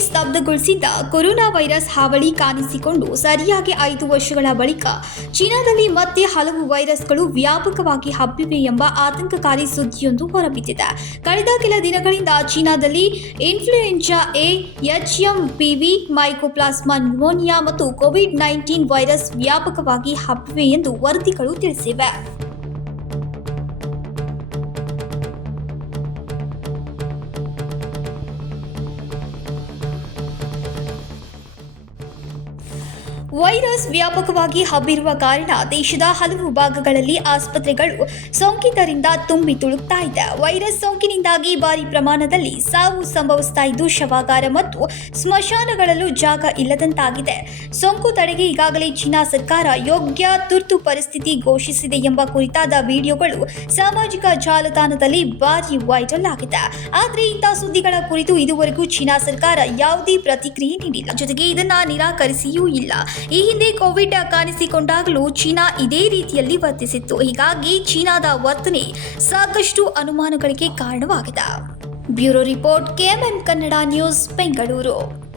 ಸ್ತಬ್ಧಗೊಳಿಸಿದ್ದ corona virus ಹಾವಳಿ ಕಾಣಿಸಿಕೊಂಡು ಸರಿಯಾಗಿ ಐದು ವರ್ಷಗಳ ಬಳಿಕ ಚೀನಾದಲ್ಲಿ ಮತ್ತೆ ಹಲವು ವೈರಸ್ಗಳು ವ್ಯಾಪಕವಾಗಿ ಹಬ್ಬಿವೆ ಎಂಬ ಆತಂಕಕಾರಿ ಸುದ್ದಿಯೊಂದು ಹೊರಬಿದ್ದಿದೆ. ಕಳೆದ ಕೆಲ ದಿನಗಳಿಂದ ಚೀನಾದಲ್ಲಿ influenza, A, H M P V mycoplasma, pneumonia ಮತ್ತು ಕೋವಿಡ್ ನೈನ್ಟೀನ್ ವೈರಸ್ ವ್ಯಾಪಕವಾಗಿ ಹಬ್ಬಿವೆ ಎಂದು ವರದಿಗಳು ತಿಳಿಸಿವೆ. ವೈರಸ್ ವ್ಯಾಪಕವಾಗಿ ಹಬ್ಬಿರುವ ಕಾರಣ ದೇಶದ ಹಲವು ಭಾಗಗಳಲ್ಲಿ ಆಸ್ಪತ್ರೆಗಳು ಸೋಂಕಿತರಿಂದ ತುಂಬಿ ತುಳುಕ್ತಾ ಇದೆ. ವೈರಸ್ ಸೋಂಕಿನಿಂದಾಗಿ ಭಾರಿ ಪ್ರಮಾಣದಲ್ಲಿ ಸಾವು ಸಂಭವಿಸ್ತಾ ಇದ್ದು, ಶವಾಗಾರ ಮತ್ತು ಸ್ಮಶಾನಗಳಲ್ಲೂ ಜಾಗ ಇಲ್ಲದಂತಾಗಿದೆ. ಸೋಂಕು ತಡೆಗೆ ಈಗಾಗಲೇ ಚೀನಾ ಸರ್ಕಾರ ಯೋಗ್ಯ ತುರ್ತು ಪರಿಸ್ಥಿತಿ ಘೋಷಿಸಿದೆ ಎಂಬ ಕುರಿತಾದ ವಿಡಿಯೋಗಳು ಸಾಮಾಜಿಕ ಜಾಲತಾಣದಲ್ಲಿ ಭಾರಿ ವೈರಲ್ ಆಗಿದೆ. ಆದರೆ ಇಂತಹ ಸುದ್ದಿಗಳ ಕುರಿತು ಇದುವರೆಗೂ ಚೀನಾ ಸರ್ಕಾರ ಯಾವುದೇ ಪ್ರತಿಕ್ರಿಯೆ ನೀಡಿಲ್ಲ. ಜೊತೆಗೆ ಇದನ್ನ ನಿರಾಕರಿಸಿಯೂ ಇಲ್ಲ. ಈ ಹಿಂದೆ ಕೋವಿಡ್ ಕಾಣಿಸಿಕೊಂಡಾಗಲೂ ಚೀನಾ ಇದೇ ರೀತಿಯಲ್ಲಿ ವರ್ತಿಸಿತ್ತು. ಹೀಗಾಗಿ ಚೀನಾದ ವರ್ತನೆ ಸಾಕಷ್ಟು ಅನುಮಾನಗಳಿಗೆ ಕಾರಣವಾಗಿದೆ. Bureau report, K M M Kannada news, Bengaluru.